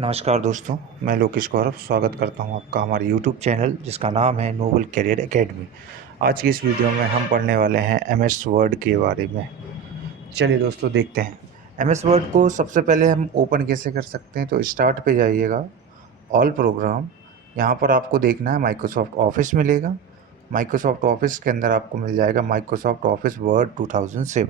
नमस्कार दोस्तों, मैं लोकेश गौरव स्वागत करता हूं आपका हमारे यूट्यूब चैनल जिसका नाम है नोबल करियर एकेडमी। आज की इस वीडियो में हम पढ़ने वाले हैं एमएस वर्ड के बारे में। चलिए दोस्तों देखते हैं। एमएस वर्ड को सबसे पहले हम ओपन कैसे कर सकते हैं, तो स्टार्ट पे जाइएगा, ऑल प्रोग्राम। यहाँ पर आपको देखना है माइक्रोसॉफ्ट ऑफिस मिलेगा। माइक्रोसॉफ्ट ऑफिस के अंदर आपको मिल जाएगा माइक्रोसॉफ्ट ऑफिस वर्ड 2007।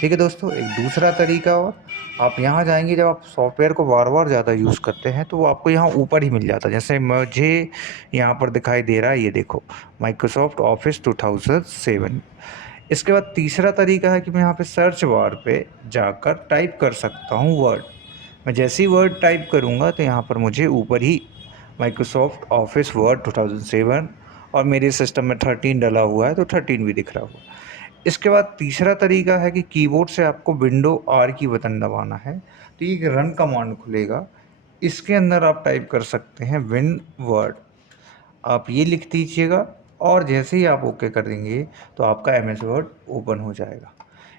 ठीक है दोस्तों, एक दूसरा तरीका और आप यहाँ जाएंगे, जब आप सॉफ्टवेयर को बार बार ज़्यादा यूज़ करते हैं तो वो आपको यहाँ ऊपर ही मिल जाता है। जैसे मुझे यहाँ पर दिखाई दे रहा है, ये देखो, माइक्रोसॉफ्ट ऑफिस 2007। इसके बाद तीसरा तरीका है कि मैं यहाँ पे सर्च बार पे जाकर टाइप कर सकता हूँ वर्ड। मैं जैसे ही वर्ड टाइप करूँगा तो यहाँ पर मुझे ऊपर ही माइक्रोसॉफ्ट ऑफिस वर्ड 2007 और मेरे सिस्टम में 13 डला हुआ है तो 13 भी दिख रहा होगा। इसके बाद तीसरा तरीका है कि कीबोर्ड से आपको विंडो आर की बटन दबाना है तो एक रन कमांड खुलेगा। इसके अंदर आप टाइप कर सकते हैं विन वर्ड। आप ये लिख दीजिएगा और जैसे ही आप ओके कर देंगे तो आपका एम एस वर्ड ओपन हो जाएगा।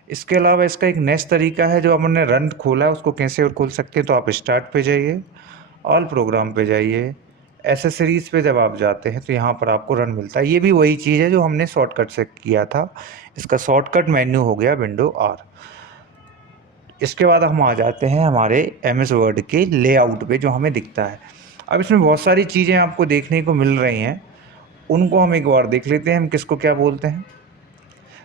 इसके अलावा इसका एक नेक्स्ट तरीका है, जो हमने रन खोला है उसको कैसे और खोल सकते हैं। तो आप स्टार्ट पे जाइए, ऑल प्रोग्राम पे जाइए, एसेसरीज़ पे जब आप जाते हैं तो यहाँ पर आपको रन मिलता है। ये भी वही चीज़ है जो हमने शॉर्टकट से किया था। इसका शॉर्टकट मेन्यू हो गया विंडो आर। इसके बाद हम आ जाते हैं हमारे एम एस वर्ड के लेआउट पे जो हमें दिखता है। अब इसमें बहुत सारी चीज़ें आपको देखने को मिल रही हैं, उनको हम एक बार देख लेते हैं हम किसको क्या बोलते हैं।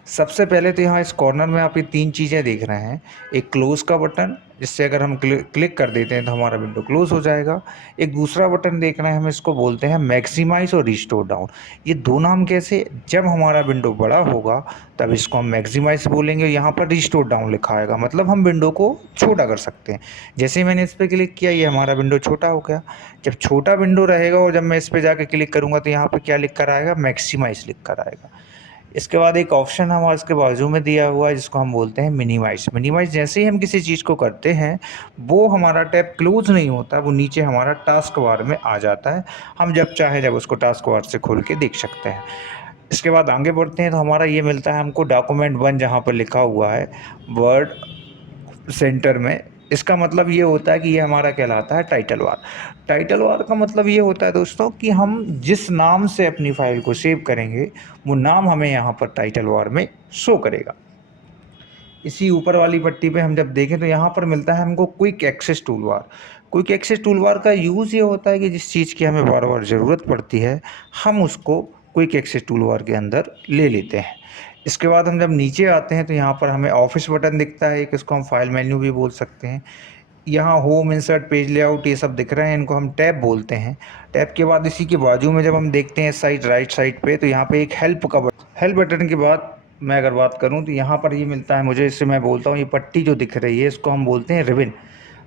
सबसे पहले तो यहाँ इस कॉर्नर में आप ये तीन चीज़ें देख रहे हैं। एक क्लोज़ का बटन, जिससे अगर हम क्लिक कर देते हैं तो हमारा विंडो क्लोज़ हो जाएगा। एक दूसरा बटन देख रहे हैं हम, इसको बोलते हैं मैक्सिमाइज़ और रिस्टोर डाउन। ये दो नाम कैसे, जब हमारा विंडो बड़ा होगा तब इसको हम मैक्सिमाइज़ बोलेंगे, यहाँ पर रिस्टोर डाउन लिखा आएगा, मतलब हम विंडो को छोटा कर सकते हैं। जैसे ही मैंने इस पर क्लिक किया ये हमारा विंडो छोटा हो गया। जब छोटा विंडो रहेगा और जब मैं इस पर जाकर क्लिक करूँगा तो यहाँ पर क्या लिख कर आएगा, मैक्सिमाइज़ लिख कर आएगा। इसके बाद एक ऑप्शन हमारे इसके बाजू में दिया हुआ है जिसको हम बोलते हैं मिनिमाइज। मिनिमाइज जैसे ही हम किसी चीज़ को करते हैं वो हमारा टैब क्लोज नहीं होता, वो नीचे हमारा टास्क बार में आ जाता है। हम जब चाहे जब उसको टास्क बार से खोल के देख सकते हैं। इसके बाद आगे बढ़ते हैं तो हमारा ये मिलता है हमको डॉक्यूमेंट 1, जहाँ पर लिखा हुआ है वर्ड सेंटर में। इसका मतलब ये होता है कि ये हमारा कहलाता है टाइटल वार। टाइटल वार का मतलब ये होता है दोस्तों कि हम जिस नाम से अपनी फाइल को सेव करेंगे वो नाम हमें यहाँ पर टाइटल वार में शो करेगा। इसी ऊपर वाली पट्टी पे हम जब देखें तो यहाँ पर मिलता है हमको quick access tool bar. Quick access tool bar का यूज़ ये होता है कि जिस चीज़ की हमें बार बार ज़रूरत पड़ती है हम उसको क्विक एक्सेस टूल बार के अंदर ले लेते हैं। इसके बाद हम जब नीचे आते हैं तो यहाँ पर हमें ऑफिस बटन दिखता है एक, इसको हम फाइल मेन्यू भी बोल सकते हैं। यहाँ होम, इंसर्ट, पेज लेआउट ये सब दिख रहे हैं, इनको हम टैब बोलते हैं। टैब के बाद इसी के बाजू में जब हम देखते हैं साइड राइट साइड पे तो यहाँ पे एक हेल्प का बटन। हेल्प बटन के बाद मैं अगर बात करूँ तो यहाँ पर ये मिलता है मुझे, इससे मैं बोलता हूँ ये पट्टी जो दिख रही है इसको हम बोलते हैं रिबन।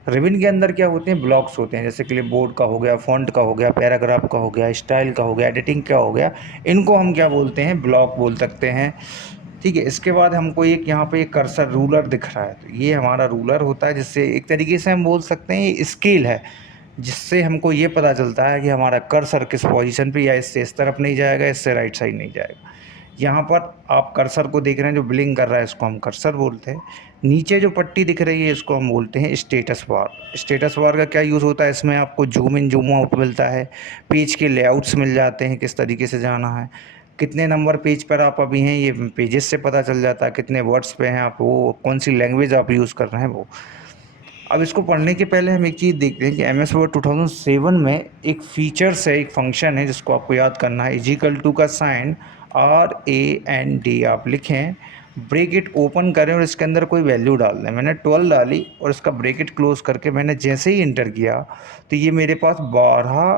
रिबन के अंदर क्या होते हैं, ब्लॉक्स होते हैं, जैसे क्लिपबोर्ड का हो गया, फॉन्ट का हो गया, पैराग्राफ का हो गया, स्टाइल का हो गया, एडिटिंग का हो गया। इनको हम क्या बोलते हैं, ब्लॉक बोल सकते हैं। ठीक है। इसके बाद हमको एक यहाँ पे एक कर्सर रूलर दिख रहा है, तो ये हमारा रूलर होता है, जिससे एक तरीके से हम बोल सकते हैं ये स्केल है, जिससे हमको ये पता चलता है कि हमारा कर्सर किस पोजीशन पे, या इससे इस तरफ नहीं जाएगा, इससे राइट साइड नहीं जाएगा। यहाँ पर आप कर्सर को देख रहे हैं जो ब्लिंक कर रहा है, इसको हम कर्सर बोलते हैं। नीचे जो पट्टी दिख रही है इसको हम बोलते हैं स्टेटस बार। स्टेटस बार का क्या यूज़ होता है, इसमें आपको जूम इन जूम आउट मिलता है, पेज के लेआउट्स मिल जाते हैं, किस तरीके से जाना है, कितने नंबर पेज पर आप अभी हैं ये पेजेस से पता चल जाता है, कितने वर्ड्स पे हैं आप, वो कौन सी लैंग्वेज आप यूज़ कर रहे हैं वो। अब इसको पढ़ने के पहले हम एक चीज़ देखते हैं कि एम एस वर्ड 2007 में एक फीचर्स है, एक फंक्शन है जिसको आपको याद करना है। इजिकल टू का साइन RAND आप लिखें, ब्रेकेट ओपन करें और इसके अंदर कोई वैल्यू डाल दें। मैंने 12 डाली और इसका ब्रेकेट क्लोज करके मैंने जैसे ही इंटर किया तो ये मेरे पास 12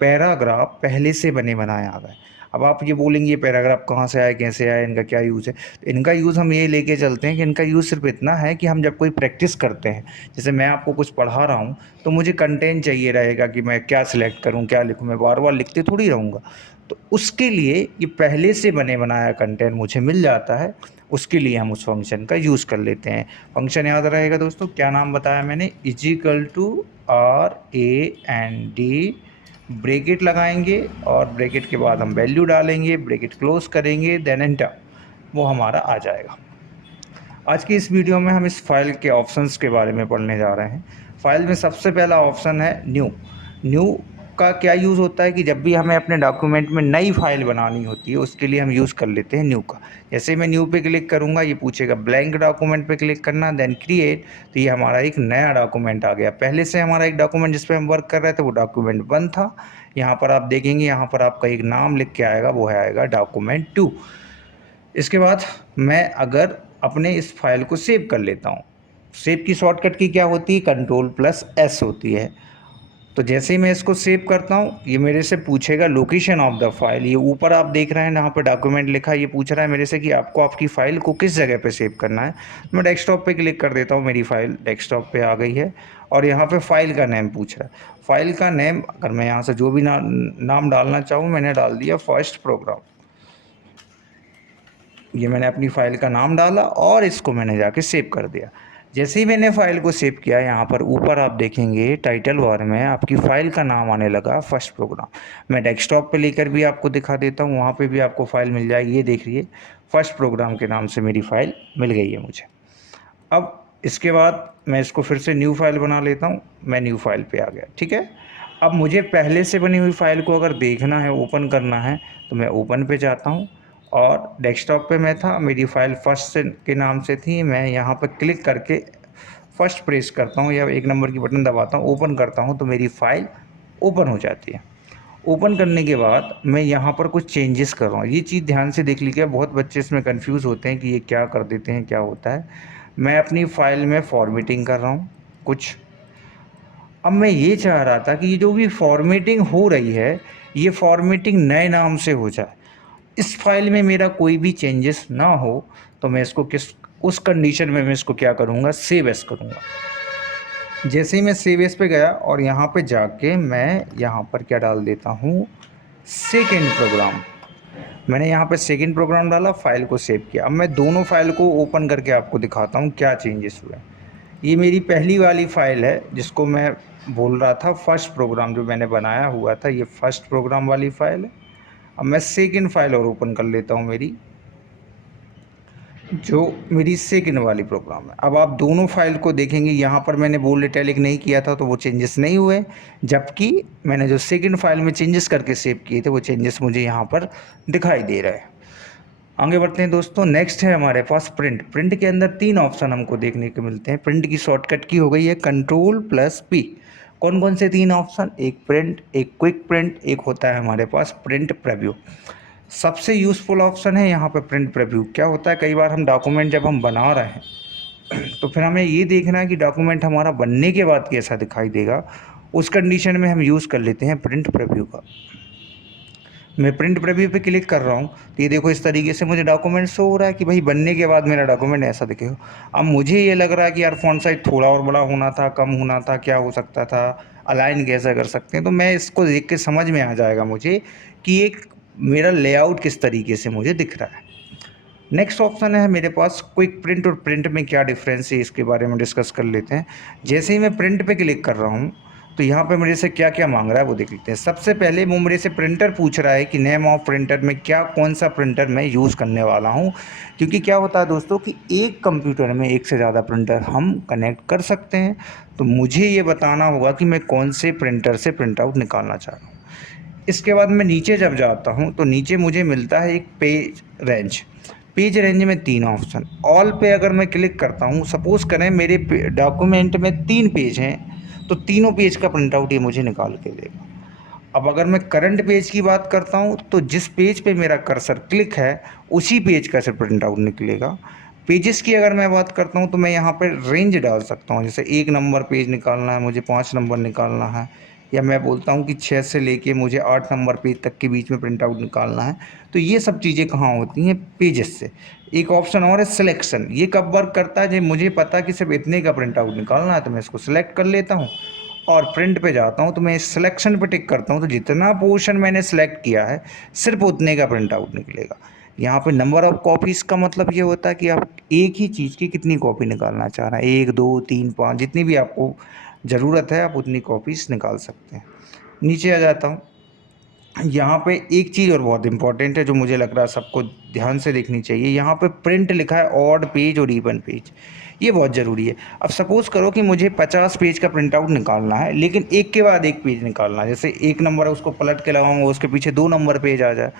पैराग्राफ पहले से बने बनाए आ गए। अब आप ये बोलेंगे ये पैराग्राफ कहाँ से आए, कैसे आए, इनका क्या यूज़ है। तो इनका यूज़ हम ये लेके चलते हैं कि इनका यूज़ सिर्फ इतना है कि हम जब कोई प्रैक्टिस करते हैं, जैसे मैं आपको कुछ पढ़ा रहा हूँ तो मुझे कंटेंट चाहिए रहेगा कि मैं क्या सिलेक्ट करूँ, क्या लिखूँ, मैं बार बार लिखते थोड़ी रहूँगा। तो उसके लिए ये पहले से बने बनाया कंटेंट मुझे मिल जाता है, उसके लिए हम उस फंक्शन का यूज़ कर लेते हैं। फंक्शन याद रहेगा दोस्तों, क्या नाम बताया मैंने, इजिकल टू RAND, ब्रैकेट लगाएंगे और ब्रैकेट के बाद हम वैल्यू डालेंगे, ब्रैकेट क्लोज करेंगे, देन एंटर, वो हमारा आ जाएगा। आज की इस वीडियो में हम इस फाइल के ऑप्शंस के बारे में पढ़ने जा रहे हैं। फाइल में सबसे पहला ऑप्शन है न्यू। न्यू का क्या यूज़ होता है कि जब भी हमें अपने डॉक्यूमेंट में नई फाइल बनानी होती है उसके लिए हम यूज़ कर लेते हैं न्यू का। जैसे मैं न्यू पे क्लिक करूँगा ये पूछेगा ब्लैंक डॉक्यूमेंट पे क्लिक करना, देन क्रिएट, तो ये हमारा एक नया डॉक्यूमेंट आ गया। पहले से हमारा एक डॉक्यूमेंट जिस पे हम वर्क कर रहे थे वो डॉक्यूमेंट 1 था। यहाँ पर आप देखेंगे यहाँ पर आपका एक नाम लिख के आएगा, वो है आएगा डॉक्यूमेंट 2। इसके बाद मैं अगर अपने इस फाइल को सेव कर लेता हूँ, सेव की शॉर्टकट की क्या होती है, Ctrl+S होती है। तो जैसे ही मैं इसको सेव करता हूँ ये मेरे से पूछेगा लोकेशन ऑफ द फाइल। ये ऊपर आप देख रहे हैं यहाँ पे डॉक्यूमेंट लिखा है, ये पूछ रहा है मेरे से कि आपको आपकी फ़ाइल को किस जगह पे सेव करना है। तो मैं डेस्कटॉप पे क्लिक कर देता हूँ, मेरी फ़ाइल डेस्कटॉप पे आ गई है। और यहाँ पे फ़ाइल का नेम पूछ रहा है। फ़ाइल का नेम अगर मैं यहाँ से जो भी नाम डालना चाहूँ, मैंने डाल दिया फर्स्ट प्रोग्राम। ये मैंने अपनी फ़ाइल का नाम डाला और इसको मैंने जाके सेव कर दिया। जैसे ही मैंने फ़ाइल को सेव किया यहाँ पर ऊपर आप देखेंगे टाइटल बार में आपकी फ़ाइल का नाम आने लगा फर्स्ट प्रोग्राम। मैं डेस्कटॉप पे लेकर भी आपको दिखा देता हूँ, वहाँ पे भी आपको फ़ाइल मिल जाएगी। ये देखिए फर्स्ट प्रोग्राम के नाम से मेरी फ़ाइल मिल गई है मुझे। अब इसके बाद मैं इसको फिर से न्यू फाइल बना लेता हूँ। मैं न्यू फाइल पे आ गया, ठीक है। अब मुझे पहले से बनी हुई फ़ाइल को अगर देखना है, ओपन करना है, तो मैं ओपन पे जाता हूँ और डेस्कटॉप पे मैं था, मेरी फ़ाइल फर्स्ट से के नाम से थी। मैं यहाँ पर क्लिक करके फर्स्ट प्रेस करता हूँ या 1 नंबर की बटन दबाता हूँ, ओपन करता हूँ, तो मेरी फ़ाइल ओपन हो जाती है। ओपन करने के बाद मैं यहाँ पर कुछ चेंजेस कर रहा हूँ। ये चीज़ ध्यान से देख लीजिए, बहुत बच्चे इसमें कन्फ्यूज़ होते हैं कि ये क्या कर देते हैं, क्या होता है। मैं अपनी फ़ाइल में फॉर्मेटिंग कर रहा हूँ कुछ। अब मैं ये चाह रहा था कि ये जो भी फॉर्मेटिंग हो रही है, ये फॉर्मेटिंग नए नाम से हो जाए। इस फाइल में मेरा कोई भी चेंजेस ना हो, तो मैं इसको उस कंडीशन में मैं इसको क्या करूँगा, सेव एज़ करूँगा। जैसे ही मैं सेव एज़ पे गया और यहाँ पे जाके मैं यहाँ पर क्या डाल देता हूँ, सेकेंड प्रोग्राम। मैंने यहाँ पे सेकेंड प्रोग्राम डाला, फ़ाइल को सेव किया। अब मैं दोनों फ़ाइल को ओपन करके आपको दिखाता हूँ क्या चेंजेस हुए। ये मेरी पहली वाली फ़ाइल है जिसको मैं बोल रहा था फर्स्ट प्रोग्राम जो मैंने बनाया हुआ था, ये फर्स्ट प्रोग्राम वाली फ़ाइल है। अब मैं सेकेंड फ़ाइल और ओपन कर लेता हूँ मेरी, जो मेरी सेकेंड वाली प्रोग्राम है। अब आप दोनों फाइल को देखेंगे, यहाँ पर मैंने बोल्ड इटैलिक नहीं किया था तो वो चेंजेस नहीं हुए, जबकि मैंने जो सेकेंड फाइल में चेंजेस करके सेव किए थे वो चेंजेस मुझे यहाँ पर दिखाई दे रहे हैं। आगे बढ़ते हैं दोस्तों। नेक्स्ट है हमारे पास प्रिंट। प्रिंट के अंदर 3 ऑप्शन हमको देखने को मिलते हैं। प्रिंट की शॉर्टकट की हो गई है Ctrl+P। कौन कौन से 3 ऑप्शन, एक प्रिंट, एक क्विक प्रिंट, एक होता है हमारे पास प्रिंट प्रीव्यू। सबसे यूज़फुल ऑप्शन है यहाँ पे प्रिंट प्रीव्यू। क्या होता है, कई बार हम डॉक्यूमेंट जब हम बना रहे हैं तो फिर हमें ये देखना है कि डॉक्यूमेंट हमारा बनने के बाद कैसा दिखाई देगा। उस कंडीशन में हम यूज़ कर लेते हैं प्रिंट प्रीव्यू का। मैं प्रिंट प्रीव्यू पे क्लिक कर रहा हूँ तो ये देखो इस तरीके से मुझे डॉक्यूमेंट शो हो रहा है कि भाई बनने के बाद मेरा डॉक्यूमेंट ऐसा दिखेगा। अब मुझे ये लग रहा है कि यार फ़ॉन्ट साइज़ थोड़ा और बड़ा होना था, कम होना था, क्या हो सकता था, अलाइन कैसे कर सकते हैं। तो मैं इसको देख के समझ में आ जाएगा मुझे कि एक मेरा लेआउट किस तरीके से मुझे दिख रहा है। नेक्स्ट ऑप्शन है मेरे पास क्विक प्रिंट। और प्रिंट में क्या डिफरेंस है इसके बारे में डिस्कस कर लेते हैं। जैसे ही मैं प्रिंट पे क्लिक कर रहा हूँ तो यहाँ पे मेरे से क्या क्या मांग रहा है वो देख लेते हैं। सबसे पहले वो मेरे से प्रिंटर पूछ रहा है कि नेम ऑफ प्रिंटर में क्या, कौन सा प्रिंटर मैं यूज़ करने वाला हूँ। क्योंकि क्या होता है दोस्तों कि एक कंप्यूटर में एक से ज़्यादा प्रिंटर हम कनेक्ट कर सकते हैं, तो मुझे ये बताना होगा कि मैं कौन से प्रिंटर से प्रिंट आउट निकालना चाह रहा हूँ। इसके बाद मैं नीचे जब जाता हूँ तो नीचे मुझे मिलता है एक पेज रेंज। पेज रेंज में 3 ऑप्शन। ऑल पे अगर मैं क्लिक करता हूँ, सपोज़ करें मेरे डॉक्यूमेंट में 3 पेज हैं, तो तीनों पेज का प्रिंट आउट ये मुझे निकाल के देगा। अब अगर मैं करंट पेज की बात करता हूँ तो जिस पेज पे मेरा कर्सर क्लिक है उसी पेज का सिर्फ प्रिंट आउट निकलेगा। पेजेस की अगर मैं बात करता हूँ तो मैं यहाँ पर रेंज डाल सकता हूँ, जैसे 1 नंबर पेज निकालना है मुझे, 5 नंबर निकालना है, या मैं बोलता हूँ कि 6 से लेके मुझे 8 नंबर पेज तक के बीच में प्रिंट आउट निकालना है। तो ये सब चीज़ें कहाँ होती हैं, पेजेस से। एक ऑप्शन और है सिलेक्शन। ये कब वर्क करता है, जब मुझे पता कि सिर्फ इतने का प्रिंट आउट निकालना है तो मैं इसको सिलेक्ट कर लेता हूँ और प्रिंट पे जाता हूँ, तो मैं इस सिलेक्शन पे टिक करता हूँ, तो जितना पोर्शन मैंने सेलेक्ट किया है सिर्फ उतने का प्रिंट आउट निकलेगा। यहाँ पे नंबर ऑफ़ कॉपीज़ का मतलब ये होता है कि आप एक ही चीज़ की कितनी कॉपी निकालना चाह रहे हैं, 1 2 3 5, जितनी भी आपको ज़रूरत है आप उतनी कॉपीज़ निकाल सकते हैं। नीचे आ जाता हूँ। यहाँ पे एक चीज़ और बहुत इंपॉर्टेंट है जो मुझे लग रहा है सबको ध्यान से देखनी चाहिए। यहाँ पे प्रिंट लिखा है ऑड पेज और इवन पेज, ये बहुत ज़रूरी है। अब सपोज़ करो कि मुझे 50 पेज का प्रिंट आउट निकालना है, लेकिन एक के बाद एक पेज निकालना है। जैसे एक नंबर है उसको पलट के लगाऊंगा, उसके पीछे 2 नंबर पेज आ जाए,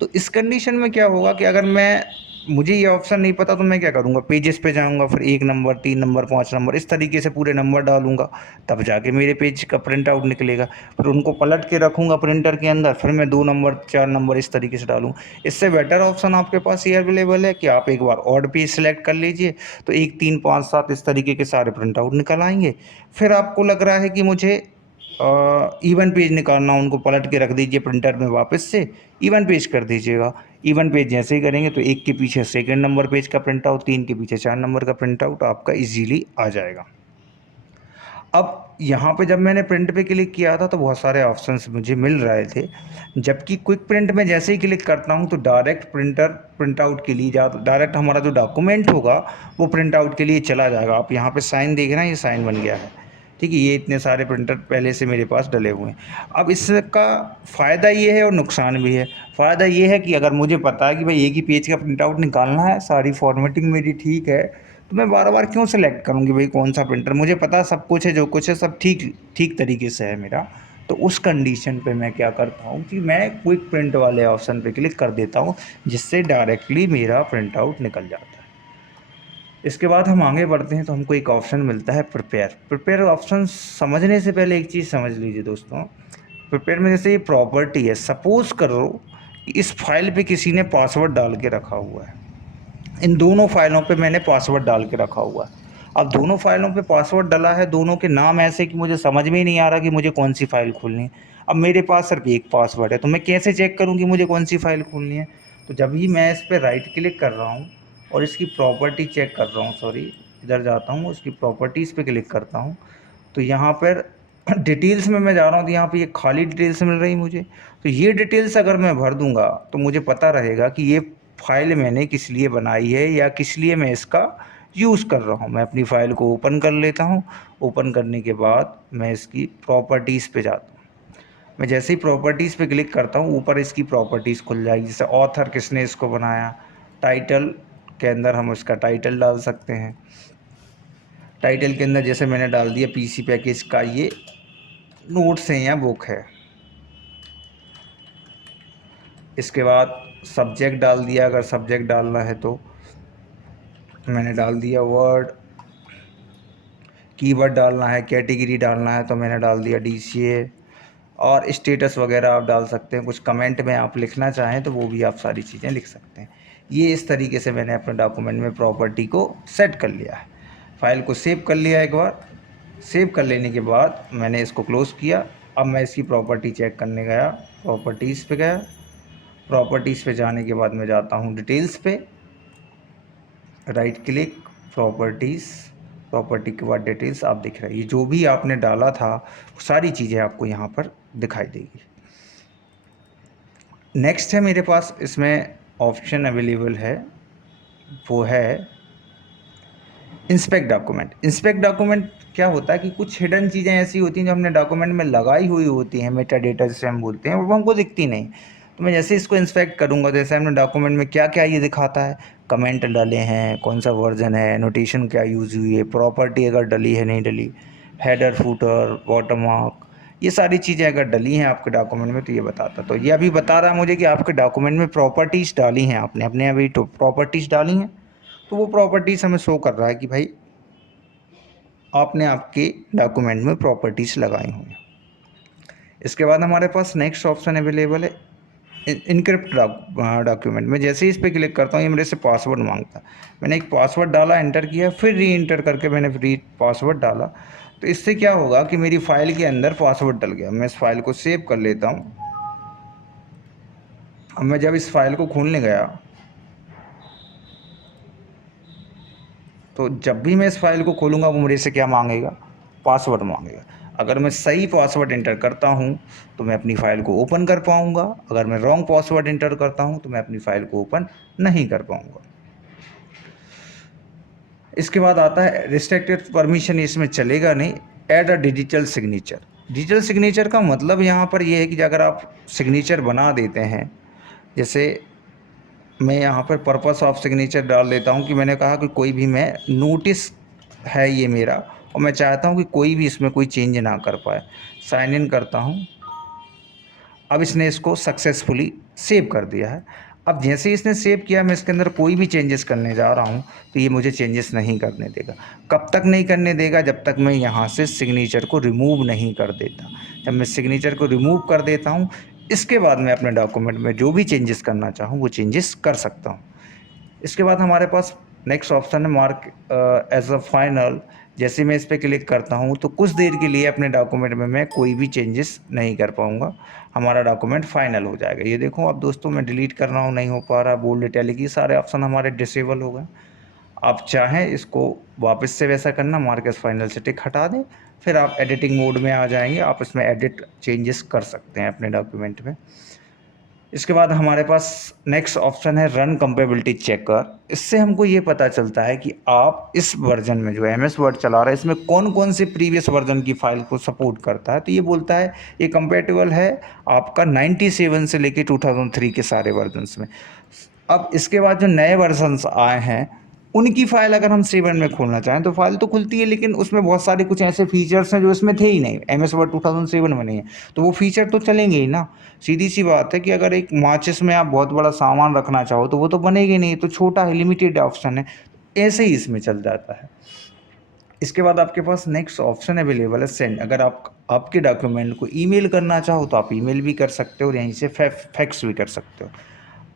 तो इस कंडीशन में क्या होगा कि अगर मैं मुझे ये ऑप्शन नहीं पता तो मैं क्या करूँगा, पेजेस पे जाऊँगा, फिर 1 नंबर, 3 नंबर, 5 नंबर, इस तरीके से पूरे नंबर डालूँगा, तब जाके मेरे पेज का प्रिंट आउट निकलेगा। फिर उनको पलट के रखूँगा प्रिंटर के अंदर, फिर मैं 2 नंबर, 4 नंबर इस तरीके से डालूँ। इससे बेटर ऑप्शन आपके पास ये अवेलेबल है कि आप एक बार ऑड पेज सेलेक्ट कर लीजिए, तो 1, 3, 5, 7 इस तरीके के सारे प्रिंट आउट निकल आएँगे। फिर आपको लग रहा है कि मुझे इवन पेज निकालना, उनको पलट के रख दीजिए प्रिंटर में, वापस से इवन पेज कर दीजिएगा। इवन पेज जैसे ही करेंगे तो 1 के पीछे सेकंड नंबर पेज का प्रिंट आउट, 3 के पीछे 4 नंबर का प्रिंट आउट आपका इजीली आ जाएगा। अब यहाँ पे जब मैंने प्रिंट पे क्लिक किया था तो बहुत सारे ऑप्शंस मुझे मिल रहे थे, जबकि क्विक प्रिंट में जैसे ही क्लिक करता हूँ तो डायरेक्ट प्रिंटर प्रिंट आउट के लिए डायरेक्ट हमारा जो डॉक्यूमेंट होगा वो प्रिंट आउट के लिए चला जाएगा। आप यहाँ पे साइन देख रहे हैं, ये साइन बन गया है, ठीक है। ये इतने सारे प्रिंटर पहले से मेरे पास डले हुए हैं। अब इसका फ़ायदा ये है और नुकसान भी है। फ़ायदा ये है कि अगर मुझे पता है कि भाई एक ही पेज का प्रिंट आउट निकालना है, सारी फॉर्मेटिंग मेरी ठीक है, तो मैं बार बार क्यों सेलेक्ट करूँगी भाई कौन सा प्रिंटर, मुझे पता है सब कुछ है, जो कुछ है सब ठीक ठीक तरीके से है मेरा। तो उस कंडीशन पे मैं क्या करता हूँ कि मैं क्विक प्रिंट वाले ऑप्शन पे क्लिक कर देता हूँ, जिससे डायरेक्टली मेरा प्रिंट आउट निकल जाता है। इसके बाद हम आगे बढ़ते हैं तो हमको एक ऑप्शन मिलता है प्रिपेयर। प्रिपेयर ऑप्शन समझने से पहले एक चीज़ समझ लीजिए दोस्तों। प्रिपेयर में जैसे ये प्रॉपर्टी है, सपोज़ करो कि इस फाइल पे किसी ने पासवर्ड डाल के रखा हुआ है, इन दोनों फाइलों पे मैंने पासवर्ड डाल के रखा हुआ है। अब दोनों फाइलों पे पासवर्ड डला है, दोनों के नाम ऐसे कि मुझे समझ में ही नहीं आ रहा कि मुझे कौन सी फ़ाइल खोलनी है। अब मेरे पास सिर्फ एक पासवर्ड है, तो मैं कैसे चेक करूँ कि मुझे कौन सी फ़ाइल खोलनी है? तो जब भी मैं इस पर राइट क्लिक कर रहा हूँ और इसकी प्रॉपर्टी चेक कर रहा हूँ, सॉरी, इधर जाता हूँ, उसकी प्रॉपर्टीज़ पे क्लिक करता हूँ, तो यहाँ पर डिटेल्स में मैं जा रहा हूँ, तो यहाँ पे ये खाली डिटेल्स मिल रही मुझे। तो ये डिटेल्स अगर मैं भर दूंगा तो मुझे पता रहेगा कि ये फ़ाइल मैंने किस लिए बनाई है या किस लिए मैं इसका यूज़ कर रहा हूँ। मैं अपनी फ़ाइल को ओपन कर लेता हूँ। ओपन करने के बाद मैं इसकी प्रॉपर्टीज़ पे जाता हूँ। मैं जैसे ही प्रॉपर्टीज़ पे क्लिक करता हूँ, ऊपर इसकी प्रॉपर्टीज़ खुल जाएगी। जैसे ऑथर, किसने इसको बनाया, टाइटल के अंदर हम इसका टाइटल डाल सकते हैं। टाइटल के अंदर जैसे मैंने डाल दिया पीसी पैकेज का ये नोट्स हैं या बुक है। इसके बाद सब्जेक्ट डाल दिया, अगर सब्जेक्ट डालना है तो मैंने डाल दिया वर्ड। कीवर्ड डालना है, कैटेगरी डालना है तो मैंने डाल दिया डीसीए। और स्टेटस वगैरह आप डाल सकते हैं, कुछ कमेंट में आप लिखना चाहें तो वो भी आप सारी चीज़ें लिख सकते हैं। ये इस तरीके से मैंने अपने डॉक्यूमेंट में प्रॉपर्टी को सेट कर लिया है। फाइल को सेव कर लिया एक बार। सेव कर लेने के बाद मैंने इसको क्लोज़ किया। अब मैं इसकी प्रॉपर्टी चेक करने गया, प्रॉपर्टीज़ पे गया। प्रॉपर्टीज़ पे जाने के बाद मैं जाता हूँ डिटेल्स पे, राइट क्लिक, प्रॉपर्टीज़। प्रॉपर्टी के बाद डिटेल्स आप दिख रही है, जो भी आपने डाला था सारी चीज़ें आपको यहाँ पर दिखाई देगी। नेक्स्ट है मेरे पास इसमें ऑप्शन अवेलेबल है, वो है इंस्पेक्ट डॉक्यूमेंट। इंस्पेक्ट डॉक्यूमेंट क्या होता है कि कुछ हिडन चीज़ें ऐसी होती हैं जो हमने डॉक्यूमेंट में लगाई हुई होती हैं, मेटा डेटा जिसे हम बोलते हैं, वो हमको दिखती नहीं। तो मैं जैसे इसको इंस्पेक्ट करूँगा, जैसे हमने डॉक्यूमेंट में क्या क्या ये दिखाता है, कमेंट डाले हैं, कौन सा वर्जन है, नोटेशन क्या यूज़ हुई है, प्रॉपर्टी अगर डली है नहीं डली, हेडर, फूटर, वाटरमार्क, ये सारी चीज़ें अगर डली हैं आपके डॉक्यूमेंट में तो ये बताता। तो ये अभी बता रहा है मुझे कि आपके डॉक्यूमेंट में प्रॉपर्टीज़ डाली हैं आपने, अपने अभी तो प्रॉपर्टीज़ डाली हैं, तो वो प्रॉपर्टीज़ हमें शो कर रहा है कि भाई आपने आपके डॉक्यूमेंट में प्रॉपर्टीज़ लगाई हुई हैं। इसके बाद हमारे पास नेक्स्ट ऑप्शन अवेलेबल है इनक्रिप्ट डॉक्यूमेंट में। जैसे ही इस पर क्लिक करता हूँ ये मेरे से पासवर्ड मांगता है। मैंने एक पासवर्ड डाला, एंटर किया, फिर री एंटर करके मैंने पासवर्ड डाला। तो इससे क्या होगा कि मेरी फ़ाइल के अंदर पासवर्ड डल गया। मैं इस फाइल को सेव कर लेता हूँ। अब मैं जब इस फाइल को खोलने गया तो जब भी मैं इस फाइल को खोलूँगा वो मेरे से क्या मांगेगा, पासवर्ड मांगेगा। अगर मैं सही पासवर्ड एंटर करता हूँ तो मैं अपनी फ़ाइल को ओपन कर पाऊँगा, अगर मैं रॉन्ग पासवर्ड एंटर करता हूँ तो मैं अपनी फ़ाइल को ओपन नहीं कर पाऊँगा। इसके बाद आता है रिस्ट्रिक्टेड परमिशन, इसमें चलेगा नहीं, add a digital signature. Digital signature का मतलब यहाँ पर ये है कि अगर आप सिग्नेचर बना देते हैं, जैसे मैं यहाँ पर पर्पस ऑफ सिग्नेचर डाल देता हूँ कि मैंने कहा कि कोई भी मैं नोटिस है ये मेरा, और मैं चाहता हूँ कि कोई भी इसमें कोई चेंज ना कर पाए। साइन इन करता हूँ। अब इसने इसको सक्सेसफुली सेव कर दिया है। अब जैसे ही इसने सेव किया, मैं इसके अंदर कोई भी चेंजेस करने जा रहा हूँ तो ये मुझे चेंजेस नहीं करने देगा। कब तक नहीं करने देगा? जब तक मैं यहाँ से सिग्नेचर को रिमूव नहीं कर देता। जब मैं सिग्नेचर को रिमूव कर देता हूँ, इसके बाद मैं अपने डॉक्यूमेंट में जो भी चेंजेस करना चाहूँ वो चेंजेस कर सकता हूँ। इसके बाद हमारे पास नेक्स्ट ऑप्शन है मार्क एज अ फाइनल। जैसे मैं इस पर क्लिक करता हूँ तो कुछ देर के लिए अपने डॉक्यूमेंट में मैं कोई भी चेंजेस नहीं कर पाऊँगा, हमारा डॉक्यूमेंट फाइनल हो जाएगा। ये देखो अब दोस्तों, मैं डिलीट कर रहा हूँ, नहीं हो पा रहा। बोल्ड इटैलिक, ये सारे ऑप्शन हमारे डिसेबल हो गए। आप चाहें इसको वापस से वैसा करना, मार्क एज फाइनल से टिक हटा दें, फिर आप एडिटिंग मोड में आ जाएंगे, आप इसमें एडिट चेंजेस कर सकते हैं अपने डॉक्यूमेंट में। इसके बाद हमारे पास नेक्स्ट ऑप्शन है रन कंपेबिलिटी चेकर। इससे हमको ये पता चलता है कि आप इस वर्जन में जो एम एस वर्ड चला रहे हैं इसमें कौन कौन से प्रीवियस वर्जन की फाइल को सपोर्ट करता है। तो ये बोलता है ये कंपेटेबल है आपका 97 से लेके 2003 के सारे वर्जन्स में। अब इसके बाद जो नए वर्जन्स आए हैं उनकी फ़ाइल अगर हम 7 में खोलना चाहें तो फाइल तो खुलती है, लेकिन उसमें बहुत सारे कुछ ऐसे फीचर्स हैं जो इसमें थे ही नहीं, एम एस वर्ड 2007 में नहीं है, तो वो फीचर तो चलेंगे ही ना। सीधी सी बात है कि अगर एक माचिस में आप बहुत बड़ा सामान रखना चाहो तो वो तो बनेगी नहीं, तो छोटा है, लिमिटेड ऑप्शन है, ऐसे ही इसमें चल जाता है। इसके बाद आपके पास नेक्स्ट ऑप्शन अवेलेबल है सेंड। अगर आप आपके डॉक्यूमेंट को ईमेल करना चाहो तो आप ईमेल भी कर सकते हो और यहीं से फैक्स भी कर सकते हो।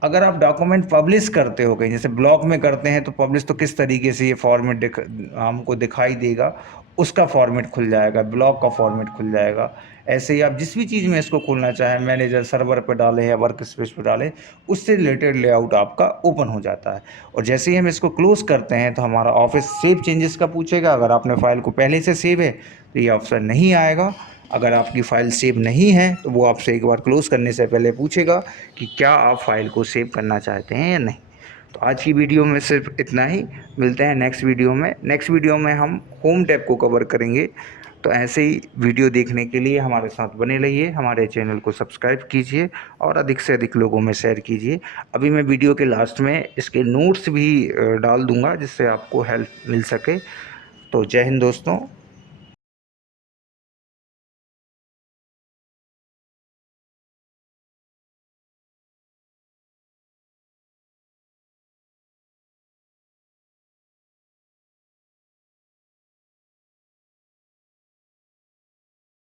अगर आप डॉक्यूमेंट पब्लिश करते हो कहीं, जैसे ब्लॉग में करते हैं तो पब्लिश तो किस तरीके से ये फॉर्मेट हमको दिखाई देगा, उसका फॉर्मेट खुल जाएगा, ब्लॉग का फॉर्मेट खुल जाएगा। ऐसे ही आप जिस भी चीज़ में इसको खोलना चाहें, मैनेजर सर्वर पर डालें या वर्क स्पेस पर डालें, उससे रिलेटेड लेआउट आपका ओपन हो जाता है। और जैसे ही हम इसको क्लोज़ करते हैं तो हमारा ऑफिस सेव चेंजेस का पूछेगा। अगर आपने फाइल को पहले से सेव है तो ये ऑप्शन नहीं आएगा। अगर आपकी फ़ाइल सेव नहीं है तो वो आपसे एक बार क्लोज़ करने से पहले पूछेगा कि क्या आप फ़ाइल को सेव करना चाहते हैं या नहीं। तो आज की वीडियो में सिर्फ इतना ही। मिलते हैं नेक्स्ट वीडियो में। नेक्स्ट वीडियो में हम होम टैब को कवर करेंगे। तो ऐसे ही वीडियो देखने के लिए हमारे साथ बने रहिए, हमारे चैनल को सब्सक्राइब कीजिए और अधिक से अधिक लोगों में शेयर कीजिए। अभी मैं वीडियो के लास्ट में इसके नोट्स भी डाल दूँगा जिससे आपको हेल्प मिल सके। तो जय हिंद दोस्तों।